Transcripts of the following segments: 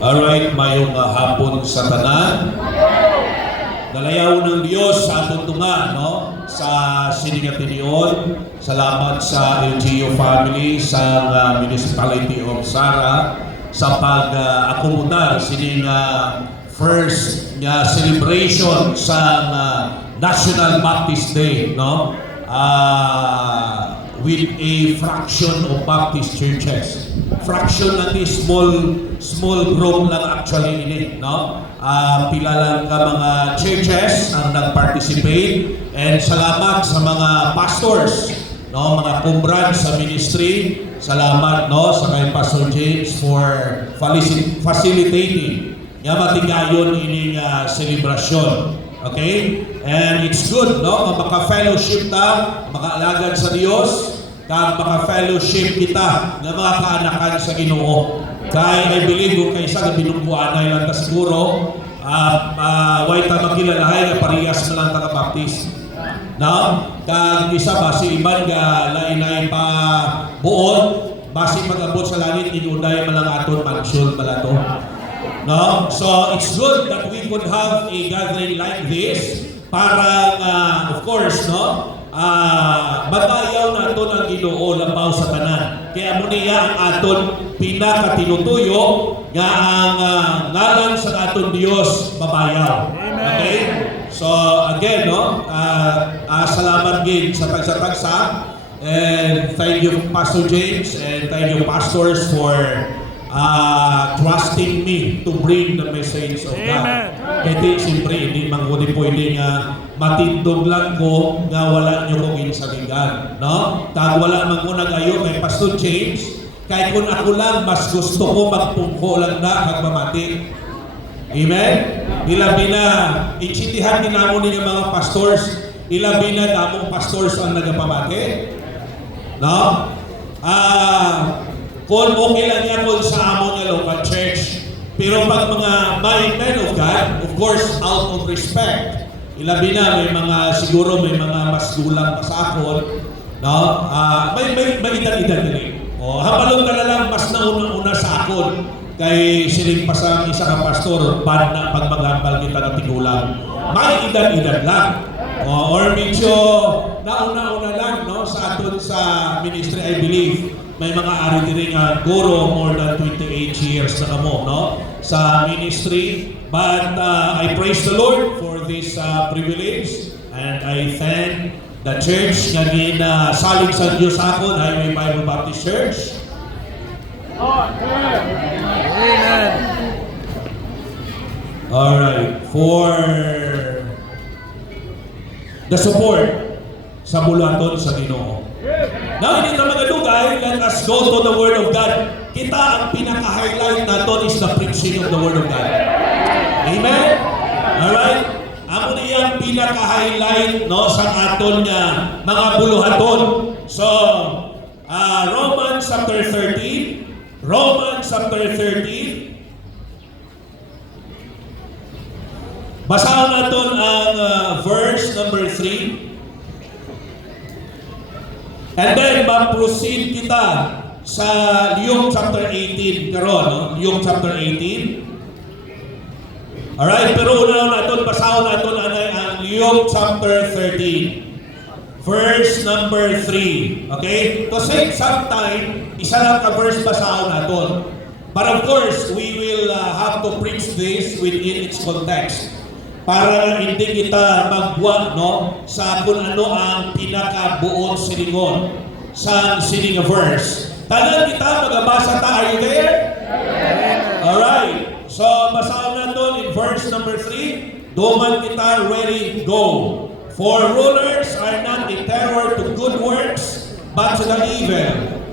Alright, mayong hapon sa tanan. Dalayaw ng Diyos sa atong tunga, no? Sa Siningatinion. Salamat sa LGU family, sa Municipality of Sara, sa pag-akomodar sining first celebration sa National Baptist Day, no? With a fraction of Baptist churches. Fraction lang ni small group lang actually ini, no? Pila lang ka mga churches ang nag-participate, and salamat sa mga pastors, no, mga kumbran sa ministry. Salamat, no, sa kay Pastor James for facilitating nga matigayon ining celebration. Okay? And it's good, no? Maka-fellowship ta, maka-alagad sa Dios, kag maka-fellowship kita ng mga kaanakan sa Ginoo. Kaya I believe kung kaysa na binungguanay lang ta siguro, way ta makilalahay na parehas na lang ta ka-Baptist. No? Kag isa ba si iban nga lain-lain pa buon, basi mag-abot sa langit, inunay malang aton mansion balato. No? So it's good that we could have a gathering like this para of course, no, matayaw naton ang Ginoo labaw sa tanan. Kaya mo niya ang aton pinakatinutuyo nga ang ngalan sa aton Dios mabayaw. Okay? So again, no, salamat gid sa tagsa-tagsa, and thank you Pastor James, and thank you pastors for trusting me to bring the message of God. Kasi siyempre, hindi manghuli pwede nga matindog lang ko nga wala nyo kong insaligan. No? Tag wala man ko nag-ayo kay Pastor James, kahit kung ako lang, mas gusto ko magpungko lang na magmamati. Amen? Ilabi na, insintihan kinamo ninyo mga pastors, ilabi na damong pastors ang nagapamati. No? Kung okay lang yan kung sa amon nga local church. Pero pag mga men of God, of course, out of respect, ilabi na may mga, siguro may mga mas gulang pa sa akon, no? May edad-edad nila. Habalong ka na lang, mas nauna sa akon. Kay siling pa sa isa ka pastor, bad na pag maghambal kita ng tigulang. May edad-edad lang. Or medyo nauna-una lang, no? Sa aton sa ministry, I believe, may mga ari diri nga guro more than 28 years na kamo, no, sa ministry. But I praise the Lord for this privilege, and I thank the church nga ginasalig sa Dios ako, Highway Bible Baptist Church. Amen. All right, for the support sa bulaton sa Ginoo. Now, hindi na magadugay, let us go to the Word of God. Kita, ang pinaka-highlight natin is the preaching of the Word of God. Amen? Alright? Amo na yung pinaka-highlight, no, sa aton mga buluhaton. So, Romans chapter 13. Romans chapter 13. Basahan natin ang verse number 3. And then, ma-proceed kita sa Luke chapter 18 karon, no? Luke chapter 18. Alright, pero una natin, basahon natin ang Luke chapter 13. Verse number 3. Okay? Kasi sometime, isa lang ka-verse basahon natin. But of course, we will have to preach this within its context. Para hindi kita magbuwag, no, sa kung ano ang pinakabuon silingon sa siling verse. Tanan kita magabasa ta. Are you there? Alright. So, basahin natin in verse number 3. Duman kita, ready, go. For rulers are not in terror to good works, but to the evil.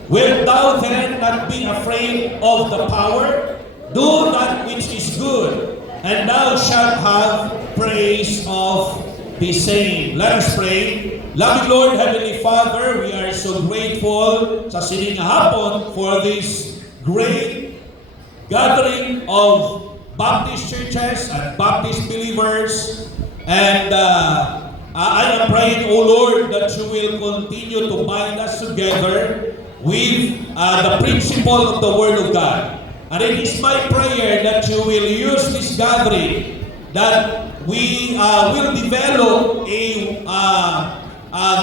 Wilt thou then not be afraid of the power? Do that which is good, and thou shalt have praise of the same. Let us pray. Loving Lord, Heavenly Father, we are so grateful sa sining hapon for this great gathering of Baptist churches and Baptist believers. And I am praying, O Lord, that you will continue to bind us together with the principle of the Word of God. And it is my prayer that you will use this gathering, that we will develop a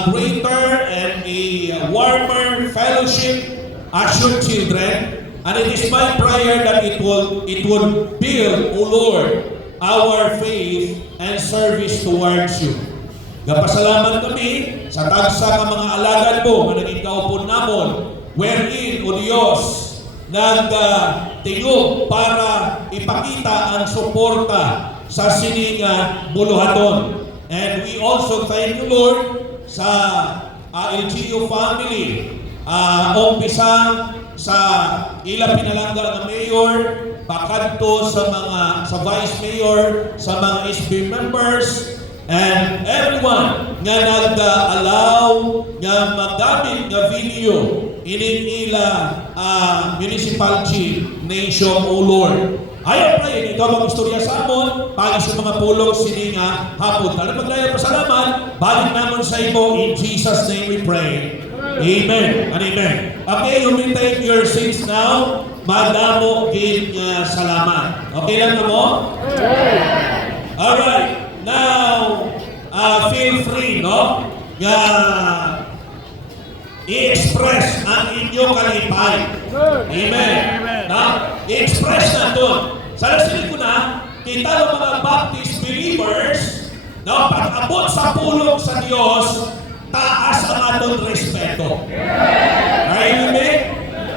greater and a warmer fellowship as your children. And it is my prayer that it would build, O Lord, our faith and service towards you. Gapasalamat kami sa tagsa ka mga alagad mo na naging kaupon namon, wherein, O Diyos, nagtingog para ipakita ang suporta sa sininga buluhaton. And we also thank you, Lord, sa LGU family, umpisa sa ila pinalangga ng mayor, pakadto sa vice mayor, sa mga SB members, and everyone nga nag-allow nga magamit nga video ining ila municipality nation, O Lord. I pray, ikaw mag-istorya sa amon, pagi sa mga pulong sininga hapon. Tayo maglayo pasalamat, balik naman sa imo, in Jesus' name we pray. Amen and amen. Okay, you may take your seats now. Madamo gid salamat. Okay lang na mo? Alright. Now, feel free, no? I-express ang inyong kalipay. Amen. Now, i-express na doon. Sa nasilid ko na, kita ng mga Baptist believers, na pag-abot sa pulong sa Diyos, taas ang atong respeto. Are you with me?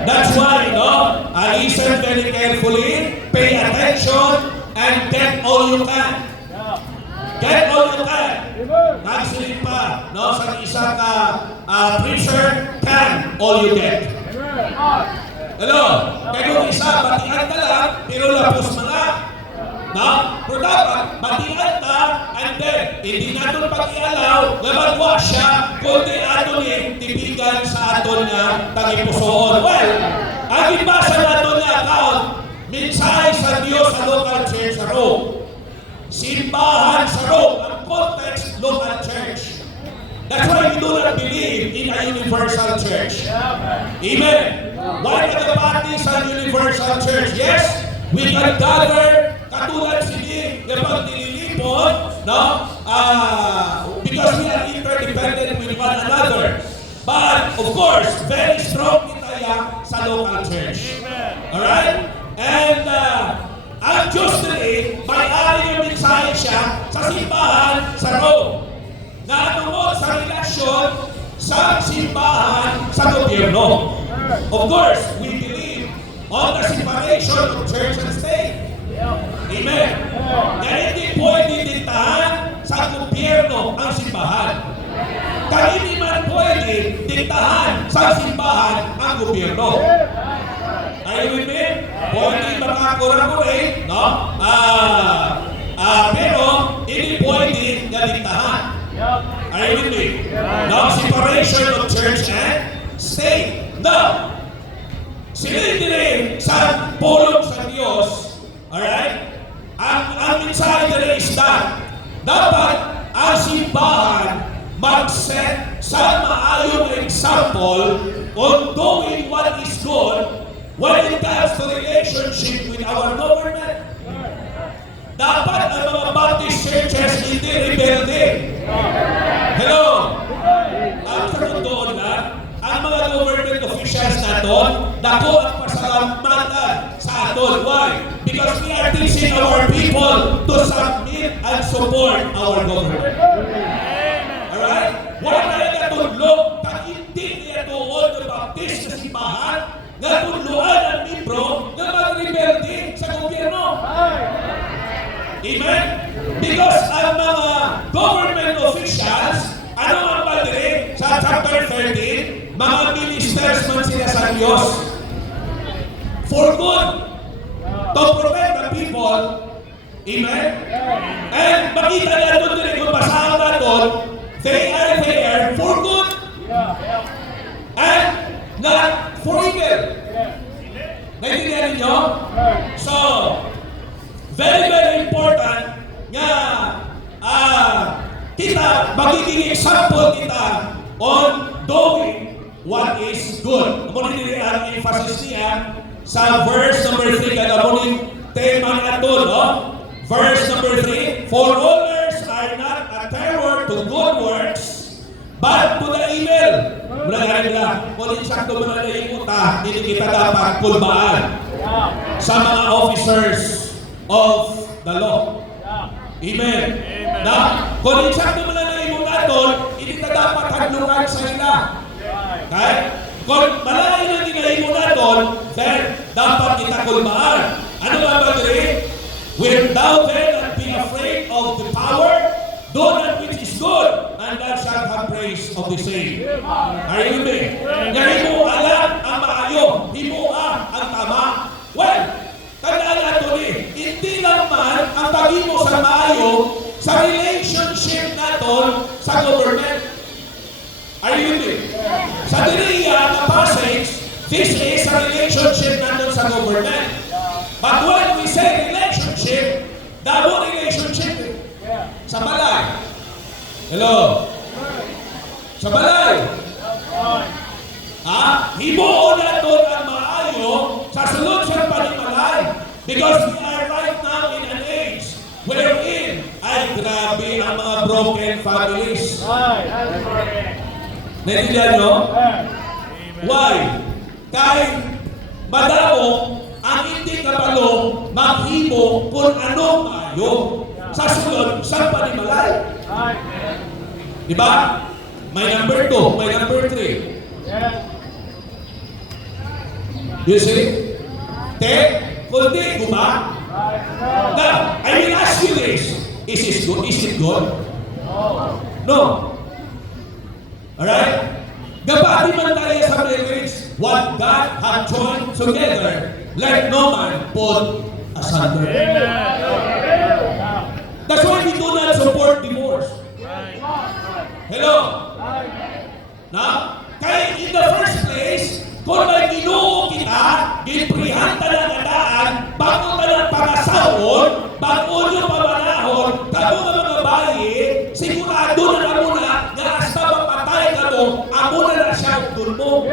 That's why, no? Listen very carefully, pay attention, and get all you can. Get all you can. Nagsilip pa, no? Sa isa ka preacher, can all you get. Hello? Kaya kung isa, batian ka lang, pero lapos mga. No? Pero dapat, batian ka, and then, hindi natin pag-ialaw, na magwa siya, kundi ato ni tipigan sa aton nga tangipusoon. Well, ang ibasa natin nga account, mensahe sa Diyos sa local church sa Rome. Simbahan sa Rome, ang context, local church. That's why we do not believe in a universal church. Amen. Why the Baptist and universal church? Yes, we can gather katulad sini kapag nililipon, no? Because we are interdependent with one another. But of course, very strong kita sa local church. Alright? And ang Diyos nila, may-ari yung mensahe siya sa simbahan sa Rome. Na tungkol sa relasyon sa simbahan sa gobyerno. Of course, we believe on the separation of church and state. Amen. Na hindi pwede diktahan sa gobyerno ang simbahan. Kaya hindi man pwede diktahan sa simbahan ang gobyerno. Are you with me? Pwede makakurang-kurin, no? Pero hindi pwede na diktahan. Are you with me? No separation of church and state. No. Sinilin sa pulong sa Diyos, alright? Ang mensahe nila is that dapat ang simbahan mag-set sa maayong example on doing what is good when it comes to relationship with our government. Dapat ang mga Baptist churches hindi rebelde. Hello? Ang totoo na, ang mga government officials natin, dako ang pasalamatan sa aton. Why? Because we are teaching our people to submit and support our government. Alright? Wala na natulog, kang hindi niya doon ng Baptist na simbahan, natuluan ang libro na mag-rebelde sa gobyerno. Amen? Because ang mga government officials, ano ang padre sa chapter 13, mga ministers man sila sa Diyos. For good, to protect the people. Amen? And makita niya doon din, kung basahan na doon, they are there for good. And not for evil. Naintindihan ninyo? So, very, very important nga kita, magiging example kita on doing what is good. Amo ni ang emphasis niya sa verse number 3 kada mo ni tema nato, no? Verse number 3, for rulers are not a terror to good works, but to the evil. Mula nga nila, kung insakto mo na naimuta, hindi kita dapat kulbaan sa mga officers of the law. Amen. Na, kung insakto mo na naimuta doon, hindi kita dapat haglukan sa ila. Okay? Kung malayo na dinaimuta doon, then dapat kita kulbaan. Ano ba ba diri? Wilt thou then not be afraid of the power? Do that which is good, and thou shalt have praise of the same. Are you with me? Nga himualan ang maayo, himua ang tama. Well, tandaan nato ni, hindi lang man ang paghimo sa maayo sa relationship naton sa government. Are you with me? Sa diriya na passage, this is a relationship naton sa government. But when we say relationship, damo relationship sa balay. Hello? Sa balay. Himuon natin ang maayo sa sunod sa panimalay. Because we are right now in an age wherein ay grabe ang mga broken families. Naintindihan nyo? Why? Kay madamo ang hindi kabalo maghimo kung anong maayo sa sunod sa panimalay. Di ba? May number 2, may number 3. You see? Kundi guma. Now, I will ask you this. Is it good? Is it good? No. Alright? Gabati man tayo sa marriage, what God had joined together, let no man put asunder. That's why we do not support divorce. Hello? Now, kaya in the first place, kung may ginuo kita, giprihanta ng adaan, bago ka ng pangasawon, bago nyo pamanahon, kamo nga mga bayi, sigurado na kamo na, nga hasta mapatay ka mo, amo na siya utol mo.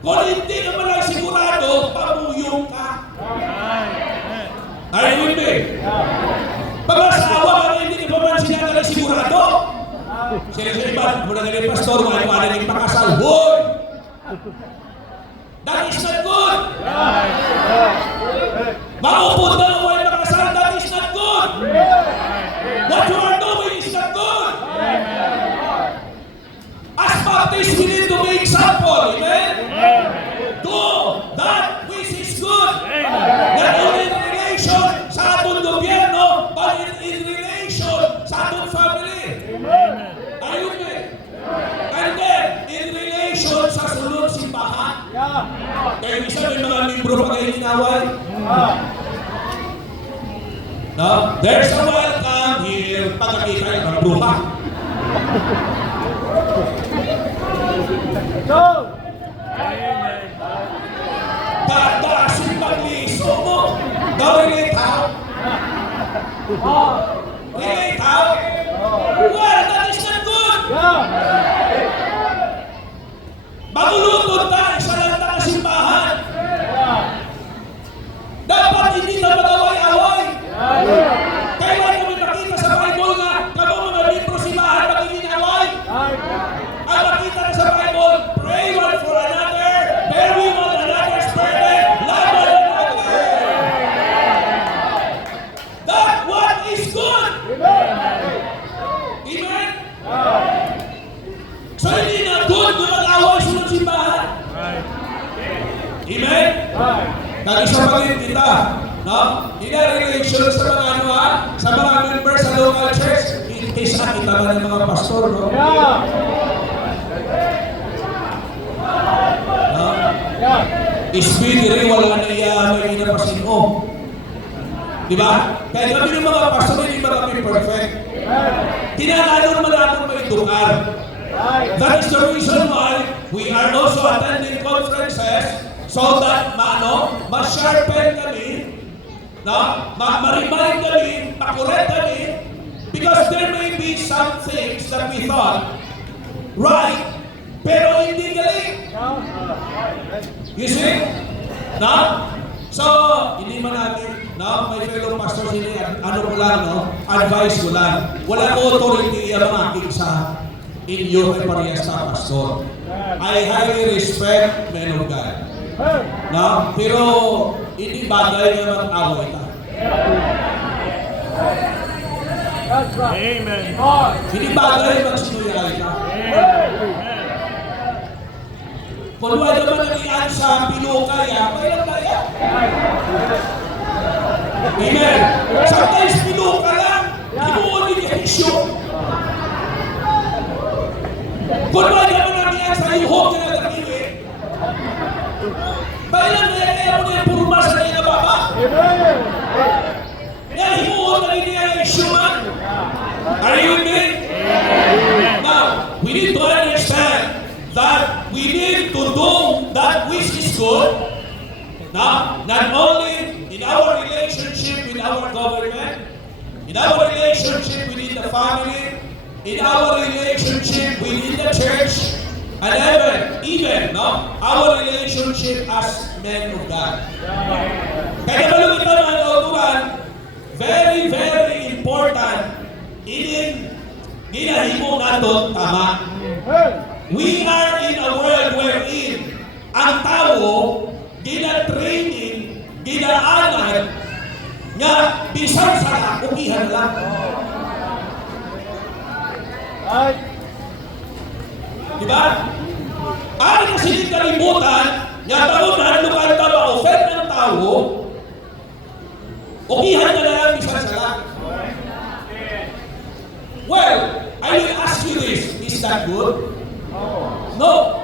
Kung hindi naman lang sigurado, pamuyong ka. Are you with me? Pag-asawa ka na hindi ka man siya na sigurado. Sila sa iba, muna nga ni pastor, wala na yung pakasal. Hoy! That is not good! Maupod na ang wala pakasal, that is not good! What you are doing is not good! As Baptists, we need to be example. Amen? Do that which is good. Not only in relation sa atong gobyerno, but in relation sa atong family. Are you with me? And then, in relation sa sunod simbahan. Kaya isa may mga membro pa kayo ninaway. No? There's a welcome here pagkakita ng bruha. Dadasin pagliso mo. Relate how? Relate how? Well, that is not good. Magulutod tayo sa lanta ng simbahan. Dapat hindi na magaway-away. Kailan kami makita sa Bible nga, kamo mga libro simbahan magiging away. Ang makita na sa Bible, pray one for another, bear with one another's burden, love one another. That one is good. Amen? So hindi na good kung mag-away sunod simbahan. Amen? Nag-isa pa rin kita. No? In a relation sa mga ano sa mga members sa local church, isa kita ba ng mga pastor, no? Speedy rin, wala na iya may inapasin mo. Di ba? Kaya kami ng mga pastor, hindi ba kami perfect? Tinanganon man natin may dukar. That is the reason why we are also attending conferences so that ma-sharpen kami, ma-remind kami, makuret kami, Because there may be some things that we thought right, pero hindi galing. You see? No? So, hindi man natin, no? My fellow pastors, hindi, ano ko lang, no? Advice ko lang. Wala ko authority ang mga aking sa inyo ay parehas na pastor. I highly respect men of God. No? Pero, hindi bagay na mag-away ka. Amen. Hindi bagay magsinuyay ka. Kung wala naman nangyayari sa pilukaya, mayroon kaya. Amen. Sometimes piluka lang, ibuon din yung issue. Kung wala naman nangyayari sa yuhok na nagagawin, mayroon kaya mo na yung purma sa kanya na baba. Yan, ibuon na din yung issue man. Are you with me? Now, we need to understand that we need to do that which is good, now, not only in our relationship with our government, in our relationship within the family, in our relationship within the church, and even no, our relationship as men of God. Kaya naman ito mga kauturan, very, very important, ginahimo natin tama. We are in a world wherein ang tao gina-training, ginaanan nga bisan sa kakukihan lang. Diba? Ari na sinig kalimutan nga taon lugar ka ma-offend ng tao, ukihan ka na lang bisan sa lang. Well, I will ask you this, is that good? No.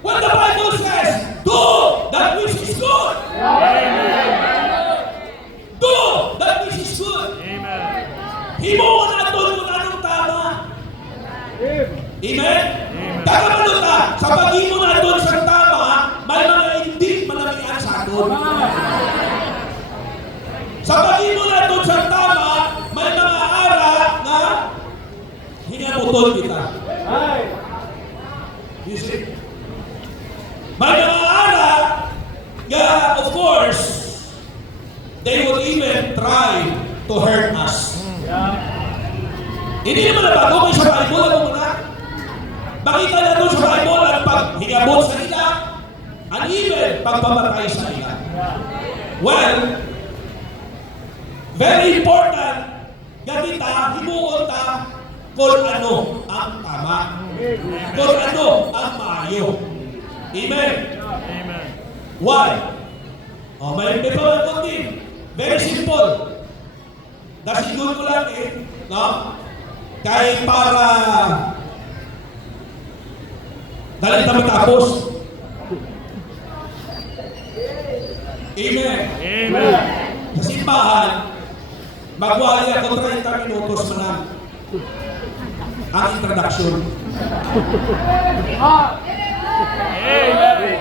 When the Bible says, do that which is good. Do that which is good. Himuon natin kung anong tama. Amen? Kakamalot ka, sa pag-himo natin sa tama, may mga hindi manamihan sa atin. Sa pag-himo natin sa tama, may mga ara na hinaputol kita. You see? May mga ara, yeah, of course, they will even try to hurt us. Hindi naman na bago kayo sa Bible, ano muna? Makita na doon sa Bible ang paghingabot sa ila, and even pagpamatay sa ila. Well, very important, ganita, himuon ta, kung ano ang tama. Kung ano ang maayo. Amen? Amen. Why? May pamangkot din. Very simple. Nasiguro ko lang no? Kahit para dahil na matapos. Amen? Amen. Sa simbahan, magwali ako 30 minutos man ang introduction. Amen.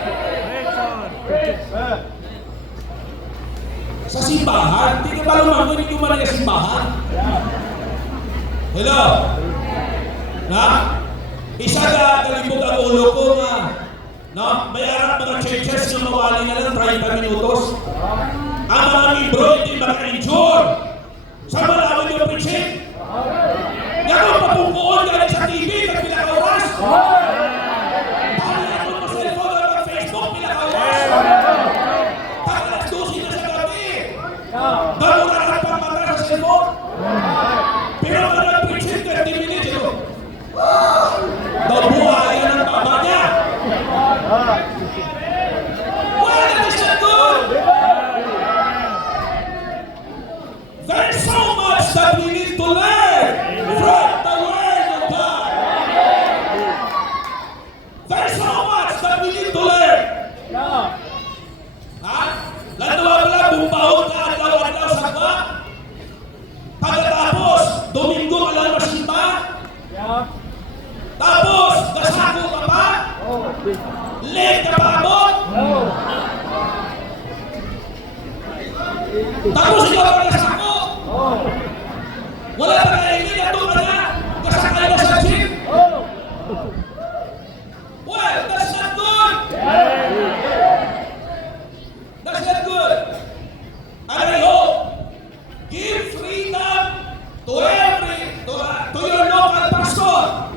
Sa simbahan, hindi ka ba lumangoy, hindi ko man sa simbahan? Hello? Na? Isa ka kalibog ang ulo ko nga, no? May arap mga churches na mawali na lang 30 minutos. Ang mga membro hindi maka-endure. Sa malaman yung preaching? Yan ang papungkuon galing sa TV at pinaka-oras. Pagkakas ako sa cellphone at Facebook, pinaka-oras. Pagkakas dosin na sa gabi. Namura pang mata sa cellphone. Pero ang nag-preaching 30 minutes ito. Nabuhayan ang baba niya. Well, that is not good. There's so much that we need to learn from the Word of God. There's so much that we need to learn. Ha? Lalo wala bumbahon ka adlaw-adlaw sa ba? Pagkatapos, Domingo ka lang masimba? Tapos, gasako ka pa? Late ka pa abot? Tapos ikaw ka gasako? Wala na kaya hindi na ito ka na. Kasakay na sa jeep. Well, that's not good. That's not good. And I hope, give freedom to your local pastor.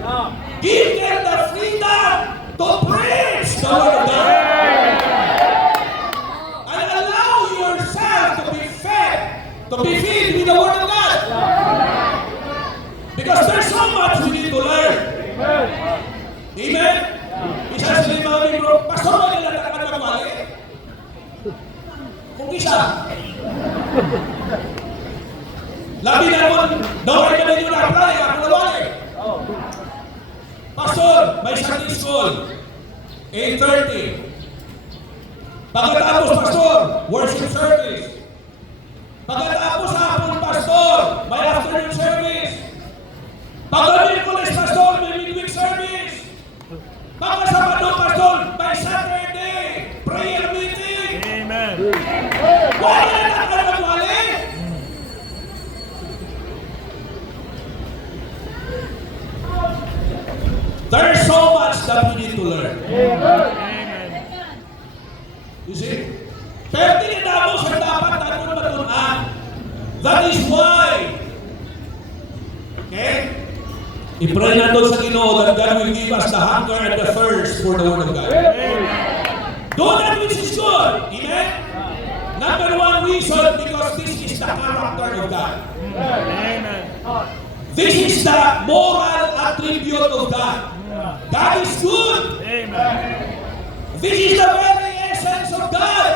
Give them the freedom to preach the word of God. And allow yourself to be fed with the word of God. Because there's so much we need to learn. Amen? Isa sa lima kami bro, pastor ba nila takad magwali? Kung isa. Labi na naman, dawai ka na yun na-apply, ako nawali. Pastor, may Sunday school, 8:30. Pagkatapos, pastor, worship service. Pagkatapos hapon, pastor, may afternoon service. Pagka-Miyerkules, pastor, may midweek service. Pagka-Sabado, pastor, may Saturday prayer meeting. Amen. Wala na nakakawali. There's so much that we need to learn. Amen. You see? Pero tinidamo sa dapat natin matunan. That is why. Okay? I-pray na doon sa Ginoo that God will give us the hunger and the thirst for the Word of God. Do that which is good. Amen? Number one reason, because this is the character of God. Amen. This is the moral attribute of God. God is good. Amen. This is the very essence of God.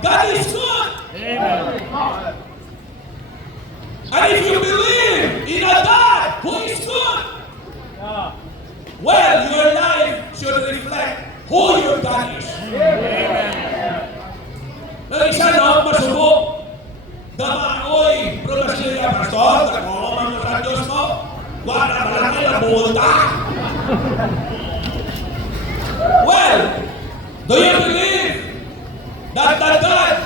God is good. Amen. And if you believe in a God who is good, well, your life should reflect who your God is. Amen. Nang isa na masubok, damaoy, pero masiliya, pastor, ako mga sa Diyos mo, wala malaki na bulta. Well, do you believe that the God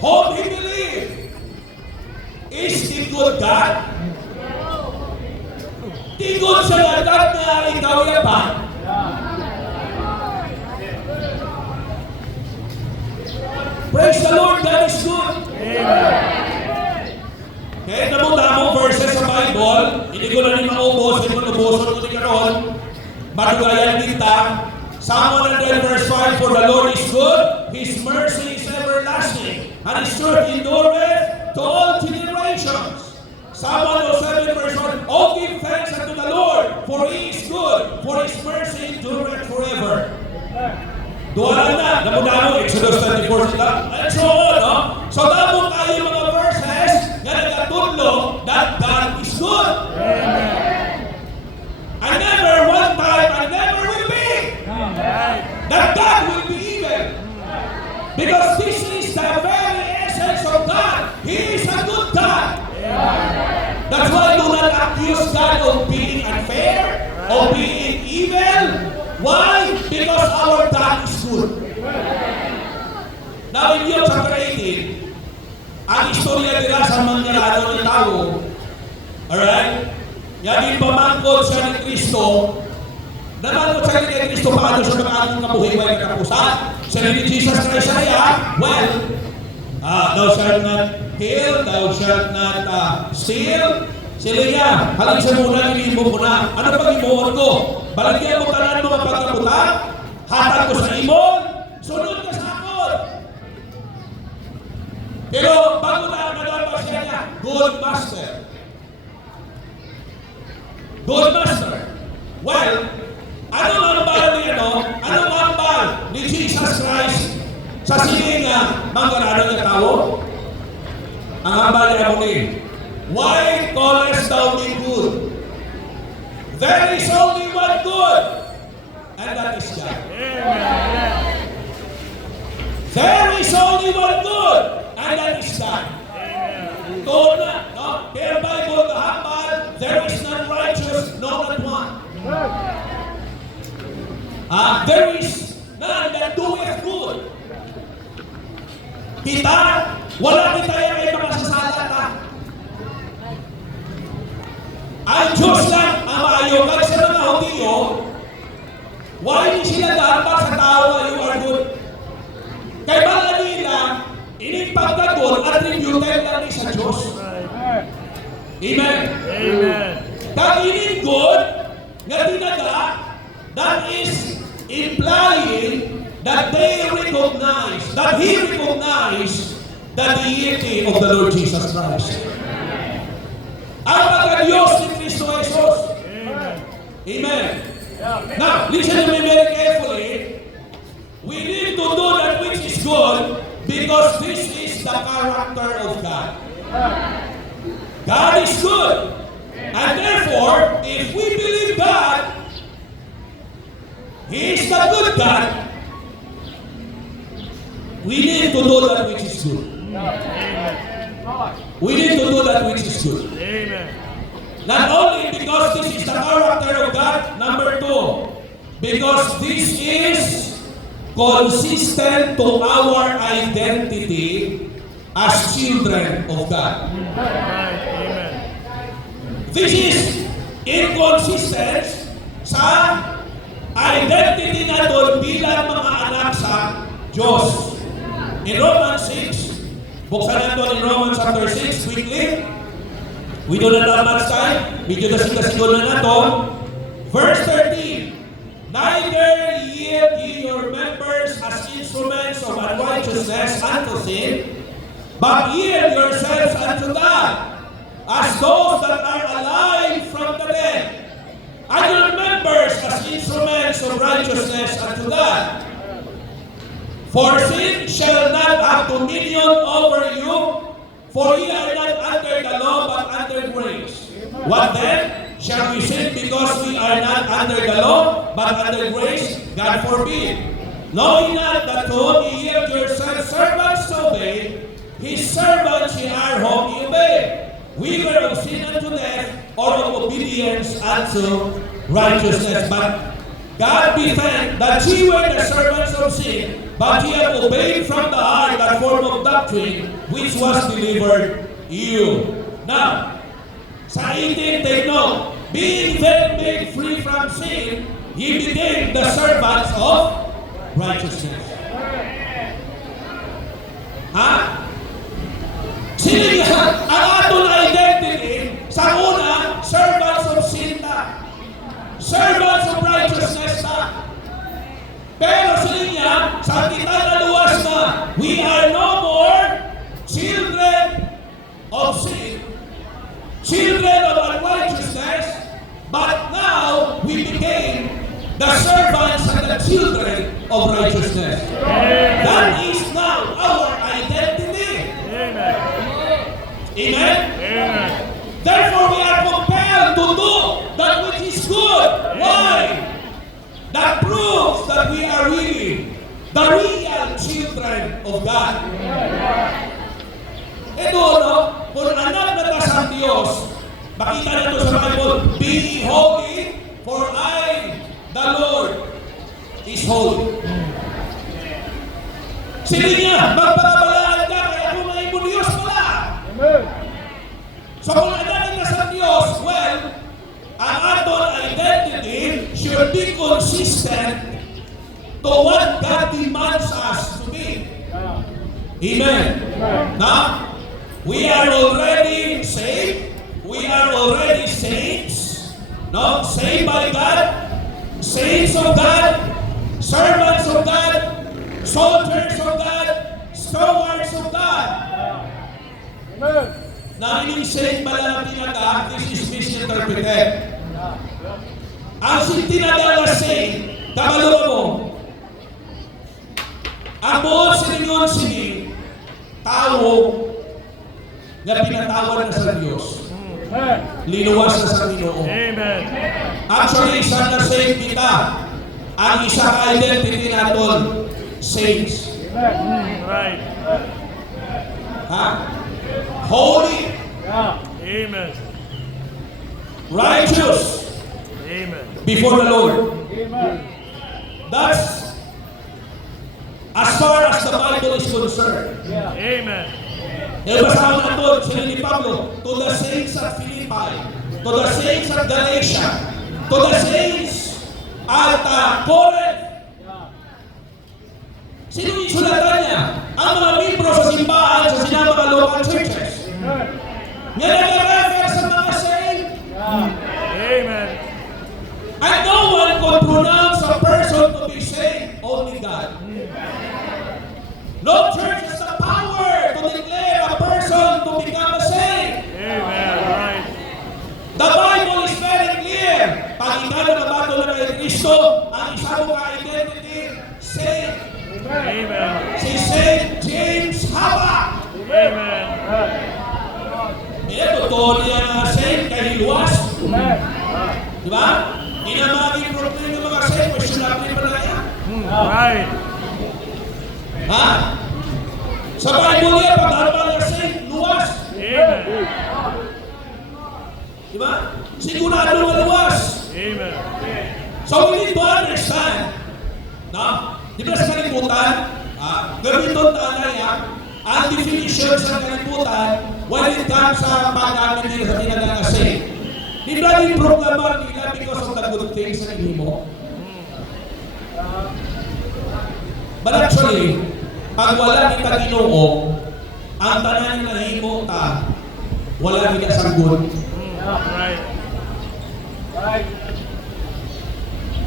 whom he believed is the good God? Di good sa God na ikaw yapan. Praise the Lord, God is good. Okay, namo verses sa Bible, hindi ko na rin maubos, hindi ko nabuson ko ni karon. Madugayan kita. Psalm 100 verse 5, for the Lord is good, His mercy is everlasting, and His truth endureth to all generations. Psalm 107 verse 1, oh, give thanks unto the Lord, for He is good, for His mercy endureth forever. Duwalan na, damo-damo, Exodus 34 sila, and so on, no? So damo kayo mga verses na nagkatudlo that God is good. I never one time, I never will be that God will be evil. Because this is the very essence of God. He is a good God. That's why do not accuse God of being unfair, of being evil. Why? Because our God is good. Now in Job chapter 18, ang istorya nila sa mangyarado ng tao, alright? Yaging pamangkot siya ni Kristo, namangkot siya ni Kristo paano siya mag-ating kabuhiway na kapusan. Siya ni Jesus Christ siya, well, thou shalt not kill, thou shalt not steal. Sila niya, halang siya muna, ilimo ko na. Ano pag imuon ko? Balagyan mo tanan mga pagkaputan, hatag ko sa imon, sunod ka sa akon. Pero bago na nalabas siya niya, good master. Good master. Well, ano mambal ni ano mambal ni Jesus Christ sa sininga manggarano ng tao? Ang ambal niya mo ni, why callest thou me good? There is only one good, and that is God. There is only one good, and that is God. Doon na, no? Kaya Bible, kahapal, there is none righteous, no not one. There is none that doeth good. Kita, wala kita yung ay makasasala ka. Ang Diyos lang ang maayo. Kaya sa mga Hudiyo, why hindi sila dapat sa tao na you are good? Kaya mga nila, ining pagkagod attributed lang sa Diyos. Right. Amen. Amen. That ining good, nga tinaga, that is implying that they recognize, that he recognized the deity of the Lord Jesus Christ. Ang pagka-Diyos ni Kristo Jesus. Amen. Amen. Now, listen to me very carefully. We need to do that which is good because this is the character of God. God is good. And therefore, if we believe God, He is the good God, we need to do that which is good. Amen. We need to do that which is good. Amen. Not only because this is the character of God, number two, because this is consistent to our identity as children of God. Right. Amen. This is inconsistent sa identity natin bilang mga anak sa Diyos. In Romans 6, buksan natin in Romans chapter 6 quickly. We do not have much time. Medyo dasig-dasigol na nato. Verse 13. Neither yield ye your members as instruments of unrighteousness unto sin, but yield yourselves unto God, as those that are alive from the dead, and your members as instruments of righteousness unto God. For sin shall not have dominion over you, for ye are not under the law, but under grace. What then? Shall we sin because we are not under the law, but under grace? God forbid. Knowing not that to whom ye yield yourselves servants to obey, his servants ye are whom ye obey, whether of sin unto death, or of obedience unto righteousness. But God be thanked that ye were the servants of sin, but ye have obeyed from the heart that form of doctrine which was delivered you. Now, sa 18, take note, being then made free from sin, ye became the servants of righteousness. Ha? Sino yan? Ang aton identity, sa una, servants of sin ta. Servants of righteousness ta. Pero sila niya, sa kita na luwas na, we are no more children of sin, children of unrighteousness, but now we became the servants and the children of righteousness. That is now our identity. Amen. Amen? Amen. Therefore, we are compelled to do that which is good. Why? That proves that we are really the real children of God. Ito, no? Kung anak na ta sa Diyos, makita na ito sa Bible, be ye holy, for I, the Lord, is holy. Sige niya, magpakabalaan ka, kaya kung may Diyos pala. So kung anak na sa Diyos, well, ang aton identity should be consistent to what God demands us to be. Amen. Now, we are already saved. We are already saints. No? Saved by God. Saints of God. Servants of God. Soldiers of God. Stewards of God. Amen. Narinig saved pala ng tinaga, this is misinterpreted. Ang tinaga na saved, kabalo mo, ang buong siningon sini, tao na pinatawad na sa Diyos. Linuwas na sa Ginoo. Amen. Actually, isa na save kita. Ang isang identity natin, saints. Right. Ha? Holy, Amen. righteous Amen. before the Lord. That's as far as the Bible is concerned. Amen. Basahan natin sila ni Pablo to the saints at Philippi. to the saints at Galatia, to the saints at Corinth. Sino yung sulatan niya? Ang mga membro sa simbahan sa mga local churches. Nga nag-refer sa mga saint. Amen. And no one could pronounce a person to be saint, only God. No church has the power to declare a person to become a saint. Amen. Right. The Bible is very clear. Pag ikaw nakabato na kay Kristo, ang isa mo ka-identity, saint. Amen. Si Saint James Haba. Amen. Totoo niya nga saint kay Luas. Di ba? Inamaging problem ng mga saint, questionable pa na yan. Right. Ha? Sa Bible niya, pag-alpal na saint, Luas. Amen. Di ba? Sigurado nga Luas. Amen. So we need to understand, no? Di ba sa kalibutan, gamiton tanay ang definition sa kalibutan when it comes sa pag-amin nila sa tinatawag na saint. Di ba din programar nila because of the good things na mo? But actually, pag wala kita Ginoo, ang tanan na himo ta, wala kita sagot. Right.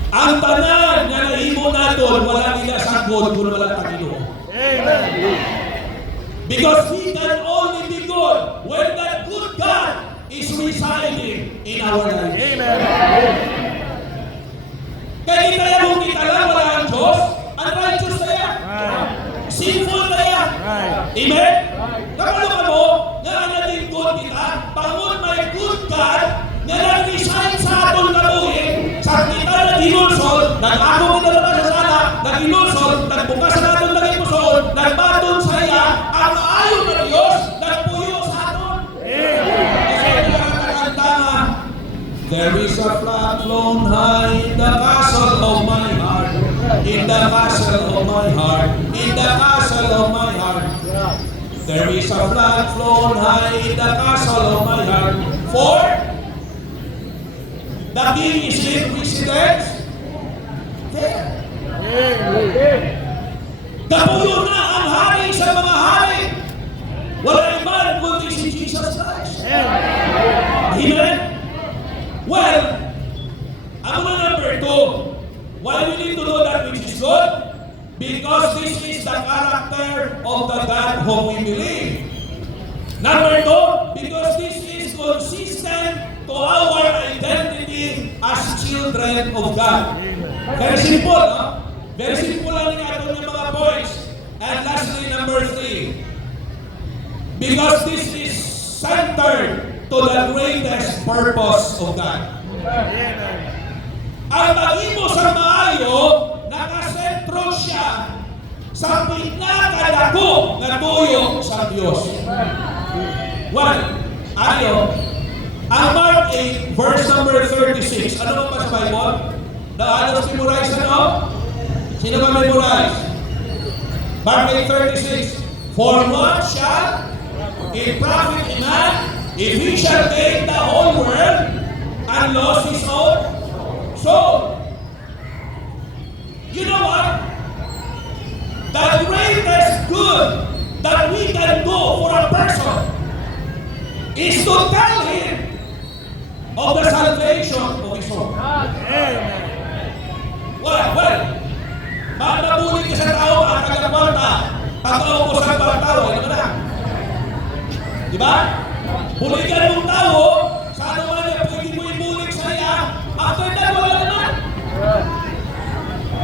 Ang tanan nga nahimo naton, wala nila sagot kung wala ta Ginoo. Amen. Because He can only be good when that good God is residing in our lives. Amen. Kaya kita yung kita lang, wala ang Diyos, unrighteous na yan. Right. Sinful na yan. Right. Amen? Kapalo ka mo, nga ang nating good kita, pangun may good God, na nag-reside sa atong kabuhin, sa kita na ginulsol, nag-ako kita na sa sala, nag-ginulsol, nagbukas sa atong naging pusol, nagbaton sa iya, ang maayon na Diyos, nagpuyo sa aton. There is a flood flown high in the castle of my heart, in the castle of my heart, in the castle of my heart. There is a flood flown high in the castle of my heart, for the king is in residence there. Napuyo na ang hari sa mga hari. Wala iman kundi si Jesus Christ. Amen? Well, ang mga number 2, why we need to know that which is good? Because this is the character of the God whom we believe. Number 2, because this is consistent to our identity as children of God. Very simple, no? Very simple lang nga itong mga points. And lastly, number 3, because this is centered to the greatest purpose of God. Amen. Ang pag-imo sa maayo, nakasentro siya sa pinakadako na tuyo sa Diyos. One, ayo, ang Mark 8, verse number 36. Ano ba sa Bible? Halos memorize ano? Sino ba memorize? Mark 8:36. For what shall it profit a man if he shall gain the whole world and lose his own soul? You know what? The greatest good that we can do for a person is to tell him of the salvation of his soul. Amen. Well, matabulig ka sa tao, makakagagwarta. Pag-tao ko sa tao, ano ba na? Diba? Buligan mong tao, sa ano man niya, pwede mo ibulig sa iya, after that, wala naman.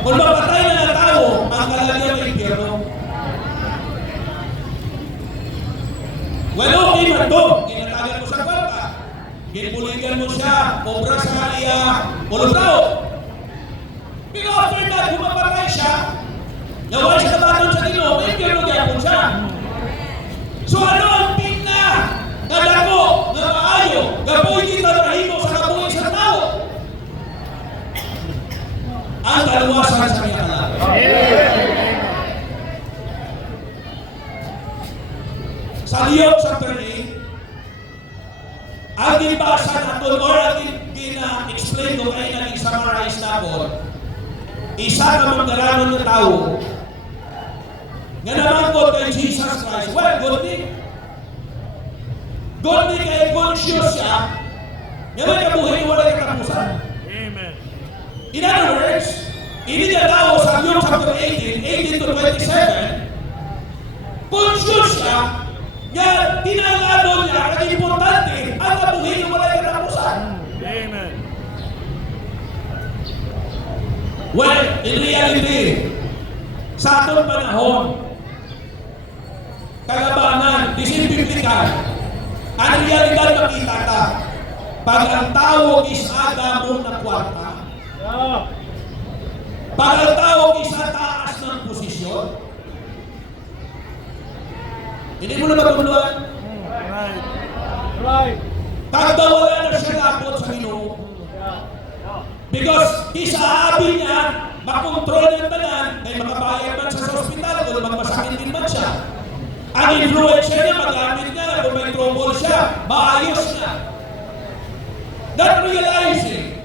Kung mapatay na ng tao, ang kalagyan ng impyerno. Well, okay man to, kinatagan mo sa kwarta, gibuligan mo siya, obra sa iya, ulong tao. Pero after that, kung mapatay siya, nawa siya nabaton sa Ginoo, may impyerno gyapon siya. So ano ang pina na dako, na maayo, gapoy kita mahimo sa kabuhi sa tao? Ang kaluwasan sa mga kalaki. Sa Liyog chapter 8, ang gibasa naton or ang gina-explain ko kayo na summarize na po, isa ka manggaranon na tao, nga naman ko kay Jesus Christ, well, good thing. Good thing kay conscious siya, nga may kabuhay wala katapusan. Amen. In other words, ini niya tao sa Luke chapter 18 to 27, conscious siya, nga tinangalo niya, ang importante, ang kabuhay wala katapusan. Amen. Well, in reality, sa atong panahon, kalabanan, disinbiblikan, ang realidad makita ta, pag ang tao is Adamo na kwarta, pag ang tao is taas ng posisyon, hindi mo na matuluan, Right. Right. pag daw wala na siya lapot sa Ginoo, because isaabi niya, makontrol ng tanan, ay makabayad man siya sa ospital, kung magmasakit din man siya. Ang influensya niya, magamit niya, kung may trouble siya, maayos niya. Not realizing,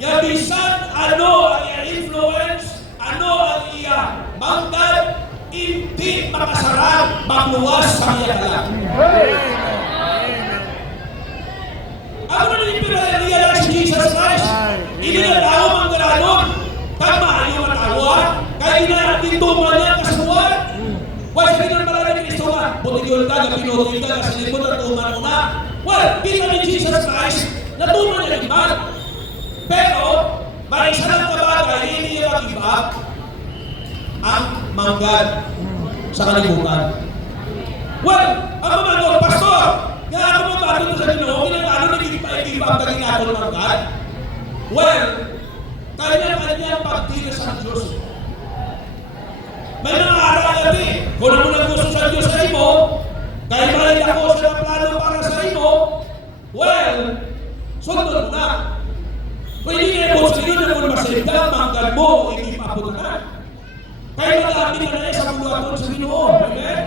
niya bisan ano ang iya influence, ano ang iya manggat, hindi makasarap, magluwas sa iya kalang. Ako na nilipirealize si Jesus Christ. Hindi na tao manggaranon. Tama yung matawa. Kaya ginatuman niya kasuwan. Why sa ginang pala ni Kristo nga? Buti yun ka, pinutin ka, kasi likod at tuman mo na. Well, kita ni Jesus Christ, natuman niya iman. Pero, may isa lang kabagay, hindi niya mag-give up ang manggad sa kalibutan. Well, ang mga pastor, kaya ako mabatong sa Ginoo, ginagano nag-give up ka ginatol ng God? Well, kanya-kanya pagtira sa Diyos. May mga aral natin. Kung ano mo lang gusto sa Diyos sa imo, kaya malit ako sa plano para sa imo, well, sundon mo na. Kung hindi kayo po sa inyo na kung masigda, manggal mo, i-give up mo na. Kaya mag-aapin ka na sa buluaton sa Ginoo. Amen?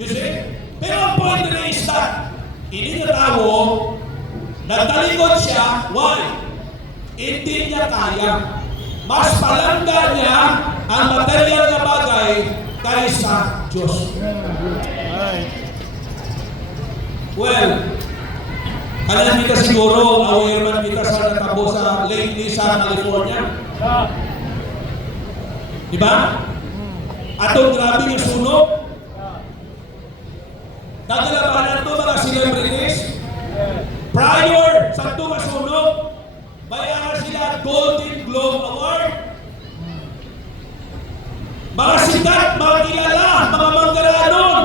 You see? Pero ang point na is that, hindi na tao, nagtalikod siya, why? Hindi niya kaya. Mas palangga niya ang material na bagay kaysa Diyos. Right. Well, alam kita siguro, aware man kita sa natabo sa lately sa California. Diba? Atong grabe yung sunog. Nagalabanan ito mga celebrities. Prior sa ito masunog, bayaran sila Golden Globe Award. Mga sikat, mga kilala, mga manggaranon,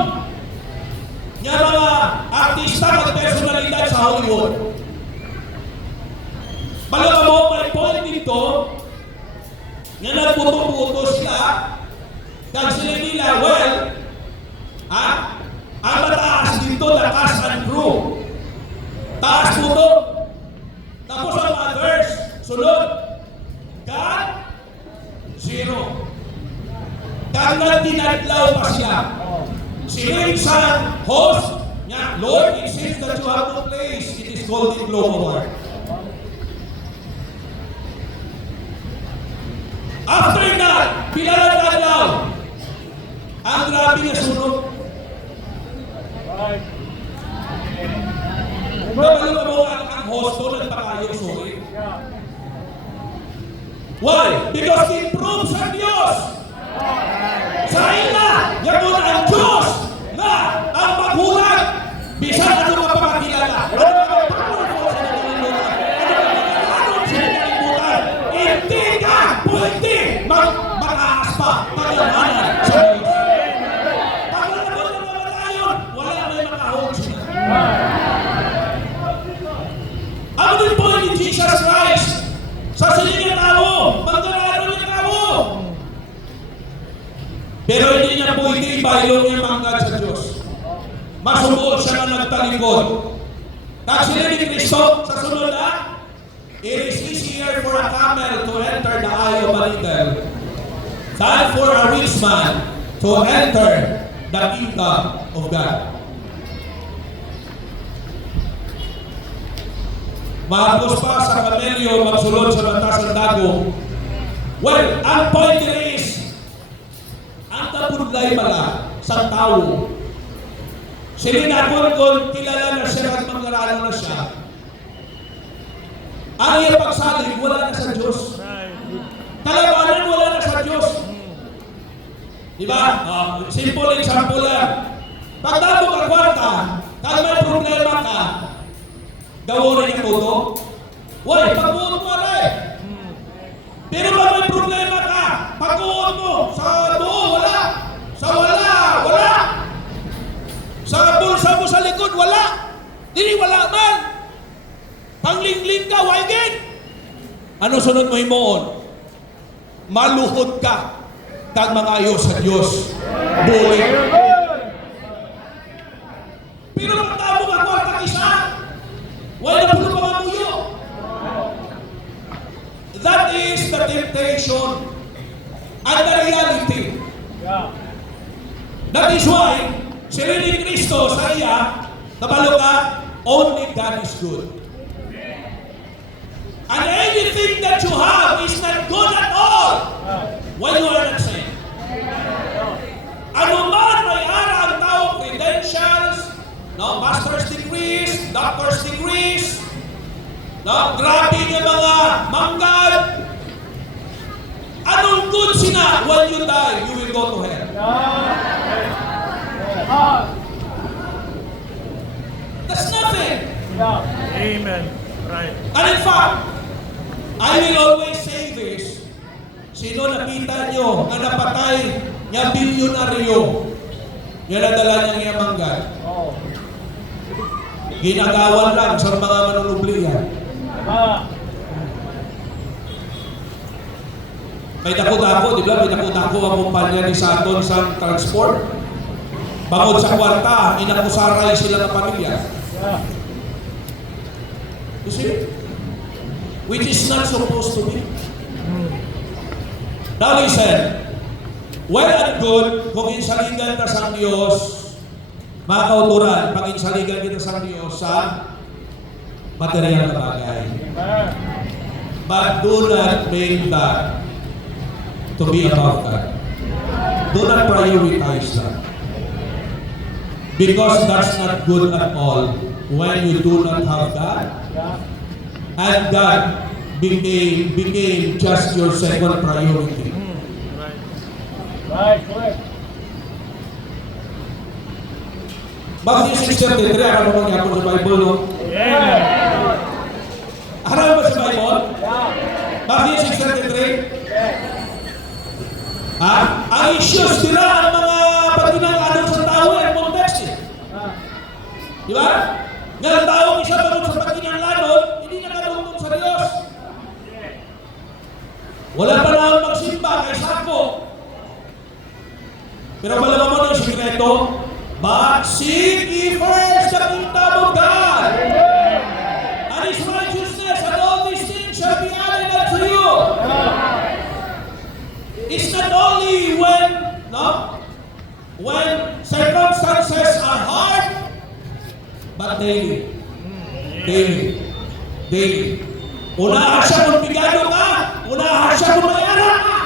nga mga artista at personalidad sa Hollywood. Malaga mo, may point dito, nga nagputo-puto sila, dahil sila nila, well, ang mataas dito, the cast and crew. Taas puto. Tapos ang others, sunod. God, zero. Kagad tinadlaw pa sila. Siling sa host, niya, Lord, it seems that you have no place in this Golden Globe Award. After that, pilaran adlaw. Ang grabe na sunod. Napalo ka mo ang host doon nagpakayong sorry. Why? Because they prove sa Diyos. Sa ina, yakon ang Diyos na ang maghulag. Bisan ano ka papakilala. Ano ka powerful sa nagalimutan. Ano ka magkakaroon sa nagalimutan. Hindi ka pwede mag-aas pa. Pagkamanan sa Diyos. Pag wala mo na mamatayon, wala may makahog sila. Ano din po ni Jesus Christ? Sa silingan tao, magkarano niya tao. Pero hindi niya pwede ibailong niya manggad sa Diyos. Masubuot siya na nagtalikod. Tapos sila ni Kristo sa sunod na, it is easier for a camel to enter the eye of a needle than for a rich man to enter the kingdom of God. Mahapos pa sa kamelyo, magsulod sa batas ng dago. Well, ang point here is, ang napudlay pala sa tao, silinakon kung kilala na siya at mangarano na siya, ang iyang pagsalig, wala na sa Diyos. Right. Kalabanan, wala na sa Diyos. Diba? Simple example lang. Pag damo ka kwarta, kung may problema ka, gawo rin ang todo. Why? Pag-uot mo rin. Pero pag may problema ka, pag-uot mo, sa buo, wala. Sa wala. Sa bulsa mo sa likod, wala. Dili wala man. Panglingling ka, waigin. Ano sunod mo himoon? Maluhod ka. Kag mangayo sa Diyos. Bulit. Pero pag tamo ka kwarta isa, wala na puno pangamuyo. That is the temptation and the reality. That is why, sila ni Kristo sa iya, nabalo ka, only God is good. And anything that you have is not good at all when you are not saved. Ano man may ara ang tao, credentials, no, master's degrees, doctor's degrees, no, grabe ng mga manggad. Anong good sina? When you die, you will go to hell. That's nothing. Amen. Right. And in fact, I will always say this. Sino nakita nyo na napatay niya bilyonaryo? Yan ang dala niya niya manggal. Ginagawan lang sa mga manunublihan. May dako-dako, di ba? May dako-dako ang kumpanya ni Saturn sa transport. Bangod sa kwarta, inakusaray sila ng pamilya. You see? Which is not supposed to be. Now listen, well and good, kung insaligan ka sa Diyos, mga kauturan, pag insaligan kita sa Diyos sa material na bagay. But do not make that to be above God. Do not prioritize that. Because that's not good at all when you do not have God. And God became just your second priority. Right. Correct. Matthew 6:33, aram mo magyapon sa Bible, no? Amen. Aram ba sa Bible? Matthew 6:33? Ang issues nila ang mga pagkinang-anong sa tao ay context eh. Di ba? Ngayon tao isa pagod sa pagkinang-anong, hindi nakatungtong sa Diyos. Wala pa na magsimba kay Sako. Pero malaman mo ng sikreto, but seek ye first the kingdom of God and His righteousness, and all these things shall be added unto you. It's not only when circumstances are hard, but daily. Unahan siya kung bigado ka, unahan siya kung mayara ka.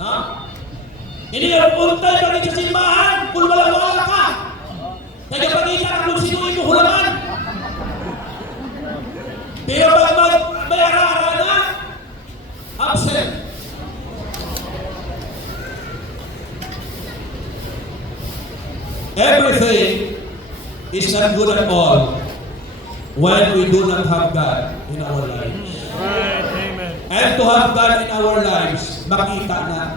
No? Hindi ka puntay pag sa simbahan kung wala ka. Nagpagita ka kung sino yung hulaman. Pero pag mayara na, absent. Everything is not good at all when we do not have God in our lives. Right. Amen. And to have God in our lives, makita na.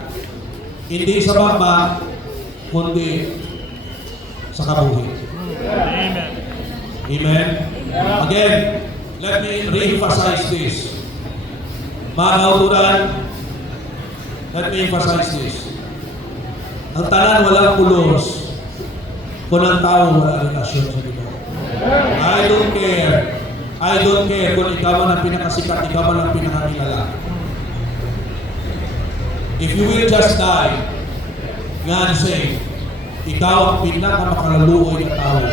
Hindi sa baba, kundi sa kabuhi. Amen. Amen? Again, let me re-emphasize this. Mga kauturan, let me emphasize this. Ang tanan walang pulos kung ang tao wala relasyon sa Ginoo. I don't care kung ikaw man ang pinakasikat, ikaw man ang pinakakilala. If you will just die, God say, ikaw ang pinakamakaluoy na tao.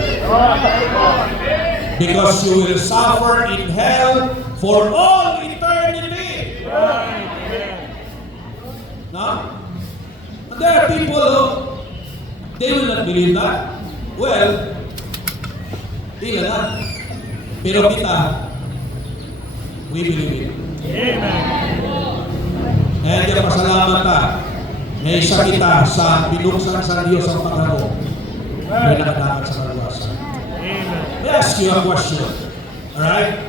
Because you will suffer in hell for all eternity. Right. Amen. No? And there are people who, they will not believe that. Well, di na. Pero kita, we believe it. Amen. Kaya diyan pasalamat ka. May isa kita sa binuksan sa Diyos ang pagano. May nakadakan sa kaluwasan. Amen. Let me ask you a question. Alright?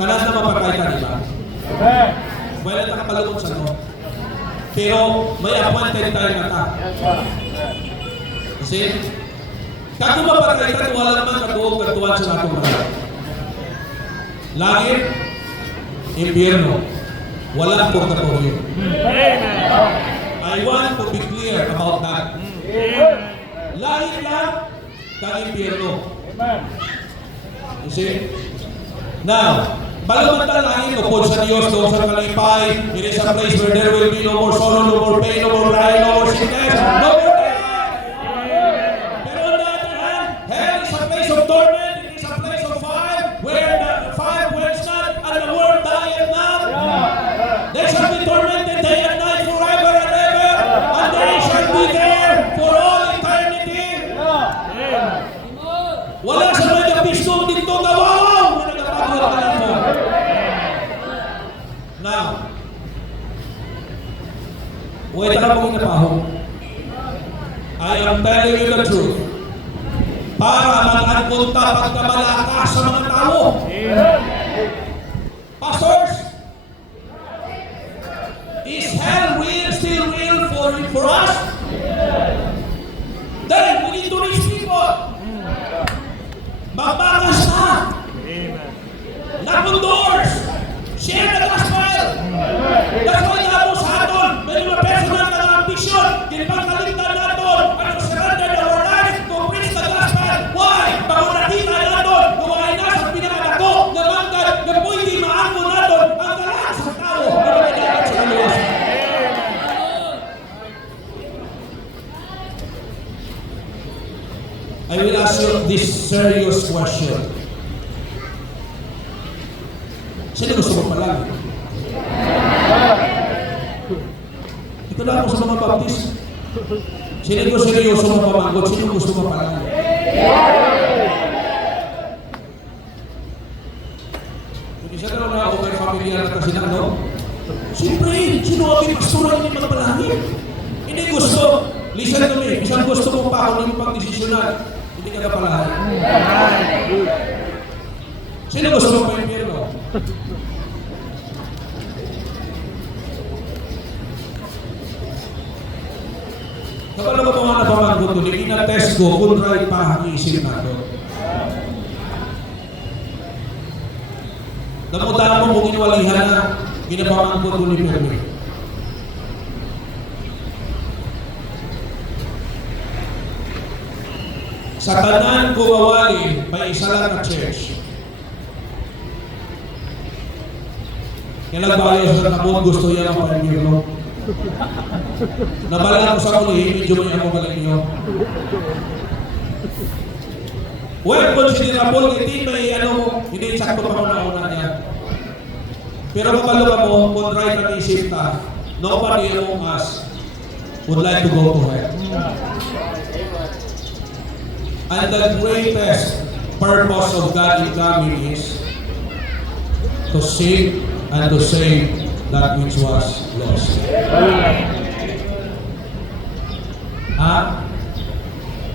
Tanan na mapatay ka, di ba? Well, nakapalagod sa no. Pero may appointed time na ka. Kasi, kung mapatay ka, wala naman katuog katuan sa natong mga. Langit, impyerno, walang purgatorio. Amen. I want to be clear about that. Amen. Langit lang, kang impyerno. You see? Now, balumantan langit upod sa Diyos doon sa kalipay, it is a place where there will be no more sorrow, no more pain, no more crying, no more sickness, no more death. Pero on the other hand, hell is a place of torment, it is a place of fire, where the fire burns not and the world dieth not. They shall be tormented day and night forever and ever, and they shall be there for all eternity. Amen. Wala sa mga pistong dito gawaw na nagpapagod ka lang mo. Now, wait ka pong inapahong. I am telling you the truth. Para mag-anpunta pagkamalakas sa mga tao. Amen. Pastors, is hell real, still real for us? Then we need to reach people. Magbagas na. Amen. Knock on doors. Share the gospel. That's why nabo sa aton. May mga personal na ambisyon. Ginpagkaligtan naton. At to surrender our lives to preach the gospel. Why? Pagod nakita naton. Gawain na sa pinakadako. Namangkad. Na pwede maangko naton. Ang kalaan sa tao. Na magadagat sa kaluwasan. I will ask you this serious question. Sino gusto mo palagi? Ito na ako sa mga baptist. Sino gusto seryoso mo pamangkot? Sino gusto mo palagi? Hindi siya na ako kay familiar na kasi na, no? Siyempre, sino ang pastoral ni magpalagi? Hindi gusto. Listen to me. Isang gusto mo pa ako ng pagdesisyonan. Hindi ka kapalahan. Sino gusto mo pa impyerno? Kapag mo pa mga napamangkot ko, hindi na-test ko kung right pa ang isip nato. Namutaan mo kung inwalihan na ginapamangkot ko ni Permi. Sa tanan ko mawali, may isa lang na church. Kailang bayo sa nakapon gusto yan ang pangirno. Nabala ko sa ulihin, medyo may ako galing nyo. Well, considerable, hindi may hindi sakto pa una niya. Pero kapalo ka mo, kung right ang isip ka, nobody among us would like to go to hell. And the greatest purpose of God in coming is to seek and to save that which was lost.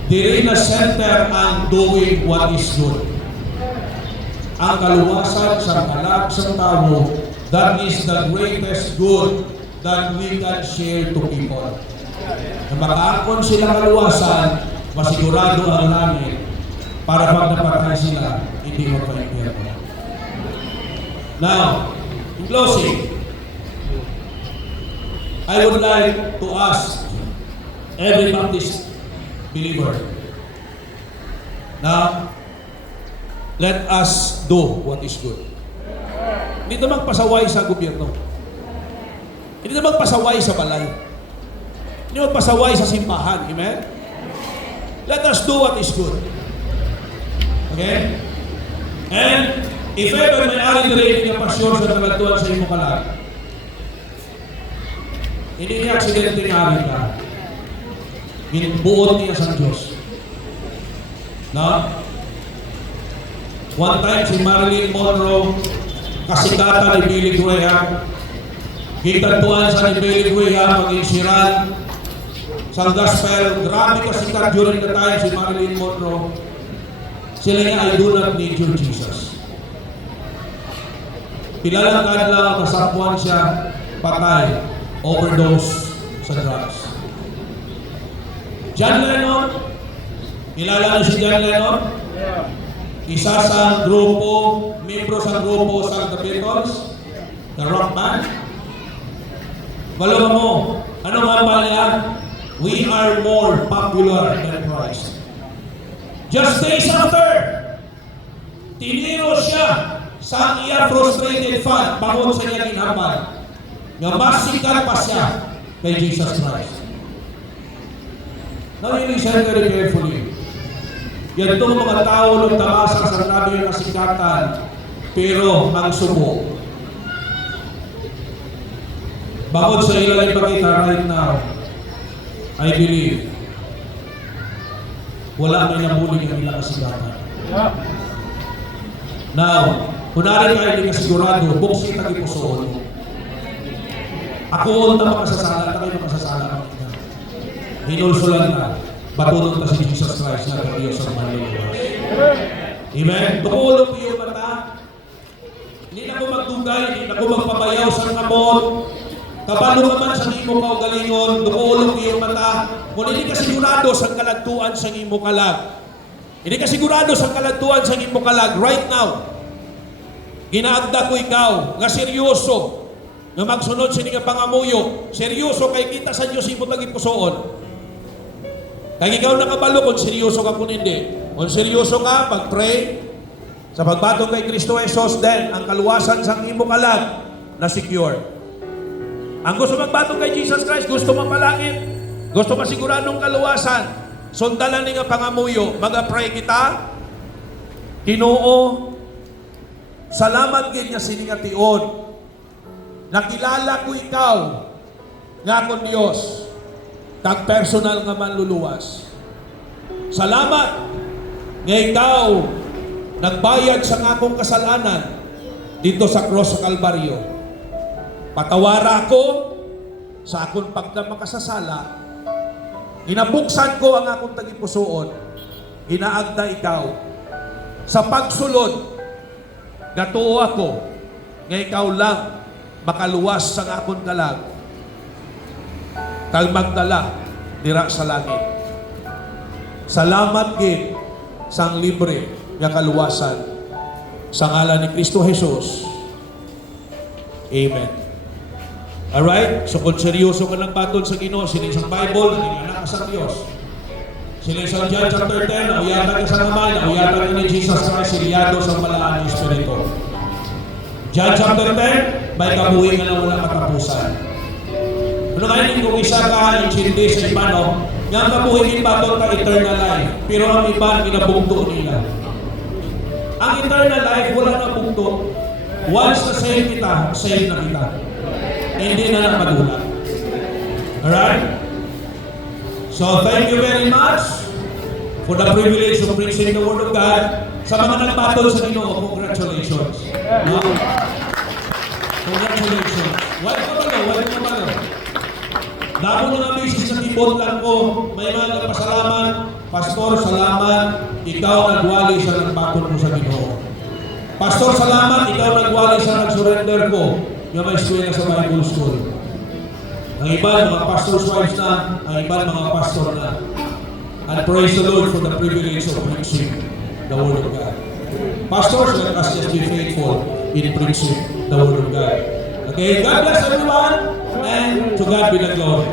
Diri na center ang doing what is good. Ang kaluwasan sa kalab sa tao, that is the greatest good that we can share to people. Na makaakon sila kaluwasan, masigurado ang langit para pag napatay sila, hindi magpa-impyerno. Now, in closing, I would like to ask every Baptist believer, now, let us do what is good. Hindi na magpasaway sa gobyerno. Hindi na magpasaway sa balay. Hindi na magpasaway sa simbahan. Amen? Let us do what is good. Okay? And if ever may ari dire nga pasyon sa kalagtuan sa imo kalag, hindi niya aksidente nga ari ka. Ginbuot niya sa Diyos. No? One time si Marilyn Monroe, kasikatan ni Billy Graham, gitatuan sa ni Billy Graham, mag-insiran sa gospel, grabe kasikat during the time si Marilyn Monroe. Sila nga, I do not need your Jesus. Pilalang kadlaw, kasapuan siya, patay, overdose sa drugs. John Lennon, kilala niyo si John Lennon? Isa sa grupo, membro sa grupo sa The Beatles, the rock band. Walo mo, ano nga ba niya? We are more popular than Christ. Just days after, tiniro siya sa iya frustrated fan bangon sa iya ginhambal. Nga mas sikat pa siya kay Jesus Christ. Now you listen very carefully. Yan itong mga tao ng tamasa sa nabi yung kasikatan, pero ang subo. Bakod sa ilang ipakita right now, I believe, wala may nabuling ang ilang kasikatan. Now, kunwari kayo hindi kasigurado, buksin tagi pusoon mo. Ako na makasasala, na kayo makasasala. Hinulsulan na. Batulog na si Jesus Christ na ang Diyos ang maliwas. Amen? Tumulog po yung mata. Hindi na ko magdugay, hindi na ko magpabayaw sa kamot. Kabalo ka man sa imo kaugalingon, tumulog po yung mata. Kung hindi ka sigurado sa kalagtuan sa imo kalag. Hindi ka sigurado sa kalagtuan sa imo kalag right now. Ginaagda ko ikaw, nga seryoso, nga magsunod sa nga pangamuyo. Seryoso kay kita sa Diyos imo tagipusoon. Kaya ikaw nakabalo kung seryoso ka kung hindi. Kung seryoso ka, pag-pray, sa pagbatong kay Kristo Jesus, then ang kaluwasan sa imo kalag na secure. Ang gusto magbatong kay Jesus Christ, gusto mapalangit, gusto masiguradong kaluwasan, sundalan nga pangamuyo, mag-pray kita, Ginoo, salamat gid nga siningation. Nakilala ko ikaw nga akong Dios. Tag personal nga manluluwas. Salamat nga ikaw nagbayad sa akong kasalanan dito sa cross sa Kalbaryo. Patawara ko sa akong pagkamakasasala. Ginabuksan ko ang akong tagipusoon. Ginaagda ikaw. Sa pagsulod, gatuo ako nga ikaw lang makaluwas sa akong kalag. Kag magdala dira sa langit. Salamat gid sang libre nga kaluwasan sa ngalan ni Kristo Jesus. Amen. Alright? So kung seryoso ka ng batol sa Ginoo, sila isang Bible, nangyayana ka sa Diyos. Sila isang John chapter 10, nauyatan ka sa naman, nauyatan ka ni Jesus Christ, siliyado sa malaan ng Espiritu. John chapter 10, may kabuhi ka na wala katapusan. Ano kaya kung isa ka, insindi sa iba, no? Nga kabuhin bato ka eternal life. Pero ang iba, ginabugto nila. Ang eternal life, wala na bugto. Once na save kita, save na kita. Hindi na lang madulat. Alright? So, thank you very much for the privilege of preaching the Word of God. Sa mga nagbatol sa Ginoo, congratulations. No? Congratulations. Welcome na, welcome na. Damo na misis na tibot lang ko, may mga nagpasalamat, Pastor, salamat, ikaw nagwali sa nagbatol mo sa Ginoo. Pastor, salamat, ikaw nagwali sa nagsurrender ko, yung may eskwela sa Bible School. Ang iba, mga pastor's wives na, ang iba, mga pastor na. And praise the Lord for the privilege of preaching the Word of God. Pastors, let us just be faithful in preaching the Word of God. Okay, God bless everyone, and to God be the glory.